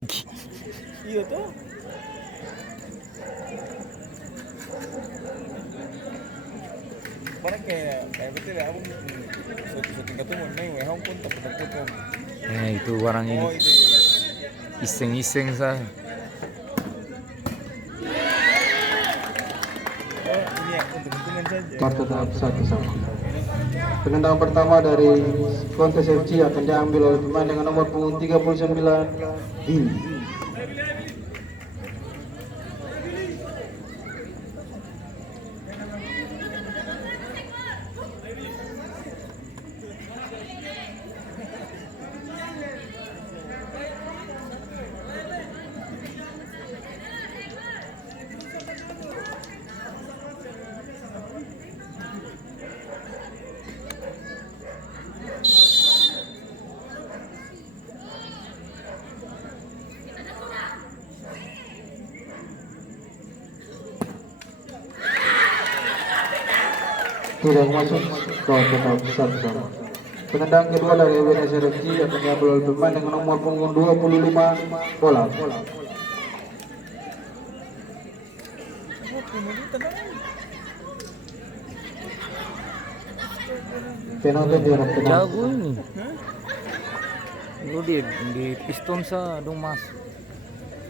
Iya tuh. Parang kayak betul ya, aku syuting ketemu nih, Hong pun takut-takut kan. Itu orang ini Oh itu iya. iseng-iseng saya. Oh ini ya untung-untungan saja. Tetap satu sama. Penendang pertama dari kontes FC akan diambil oleh pemain dengan nomor punggung 39 Dini. Tidak masuk, skor tetap satu sama. Penendang kedua dari Indonesia FC akan diambil oleh pemain dengan nomor punggung 25 bola. Penonton diharap tenang. Jago ini. Lu di piston sa dong mas.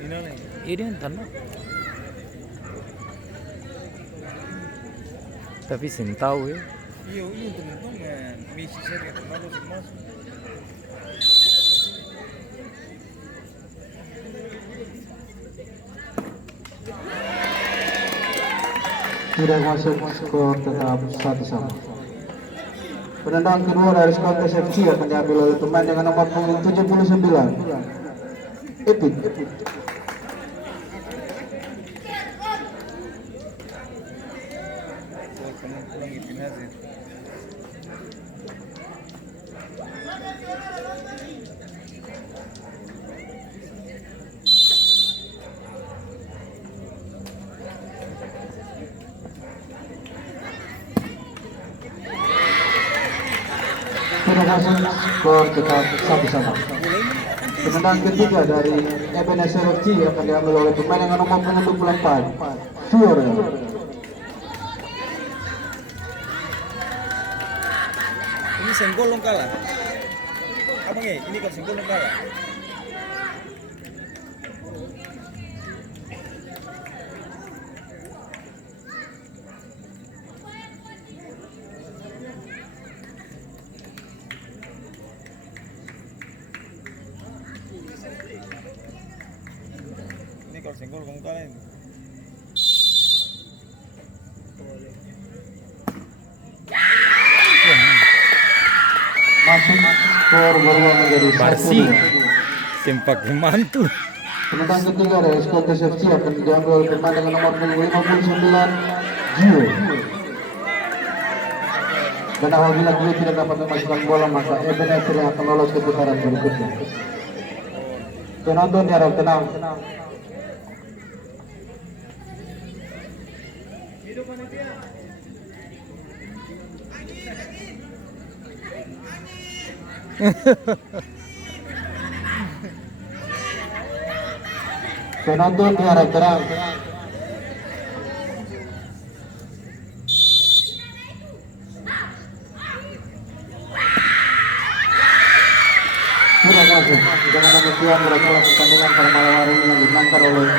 Ini nih. Ini tanah. Tapi sin tahu ya. Iya ini untung-untungan. Misi saya kayak terlalu masuk. Tidak masuk, skor tetap satu sama. Penendang kedua dari kontes FC akan diambil oleh pemain dengan nomor punggung 79 Epic. Pulang ipin aja. Tidak masuk, skor tetap satu sama. Penendang ketiga dari Ebenezer FC akan diambil oleh pemain dengan nomor punggung 24 Fiore. Ini senggol dong kalah. Abang ya, ini kalau senggol dong kalah. Ini kalau senggol kamu kalah ini. Masuk, skor berubah menjadi Barsi. 1-2. Sempak mantu. Penendang ketiga dari Kontes FC akan diambil oleh pemain dengan nomor punggung 59 Gio. Dan apabila Gio tidak dapat memasukkan bola, maka Ebenezer yang akan lolos ke putaran berikutnya. Penonton diharap tenang. Penonton diharap tenang. Tidak masuk. Dengan demikian berakhirlah pertandingan pada malam hari ini yang dimenangkan oleh